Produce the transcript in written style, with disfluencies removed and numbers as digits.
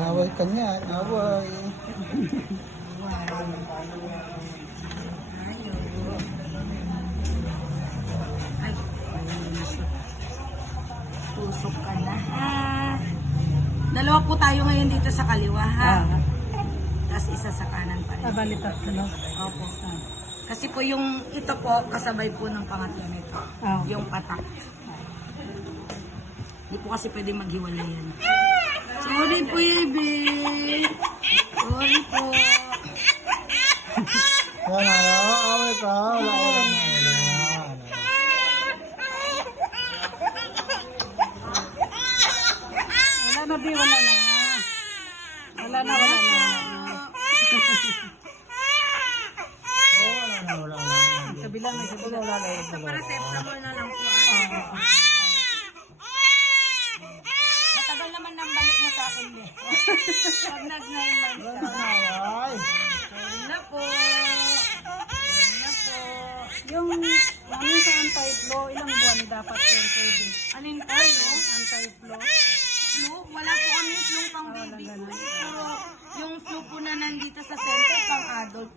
Away ka niyan, away. Ay, tusok ka na ha. Dalawa po tayo ngayon dito sa kaliwa ha. Tapos isa sa kanan pa rin. Balikat ka, no? Opo. Kasi po yung ito po, kasabay po ng pangatlo nito. Yung patak. Hindi po kasi pwede maghiwalay yan. Sorry po, baby. Sorry po. Wala na, away ka. Wala. Wala na, Bi. Wala na. Wala na, wala na. Wala. Kabilang, may kabilang. So, para separable na lang po. Matagal naman nang balik mo sa akin, Be. Pag nag-9 months ka. Away. Sorry na po. Sorry na po. Yung, ano sa anti-flow, ilang buwan dapat yun pwede? Alin tayo? Anti-flow. Flu? Wala po kami flu pang baby. Pero yung flu po na nandito sa center, pang adult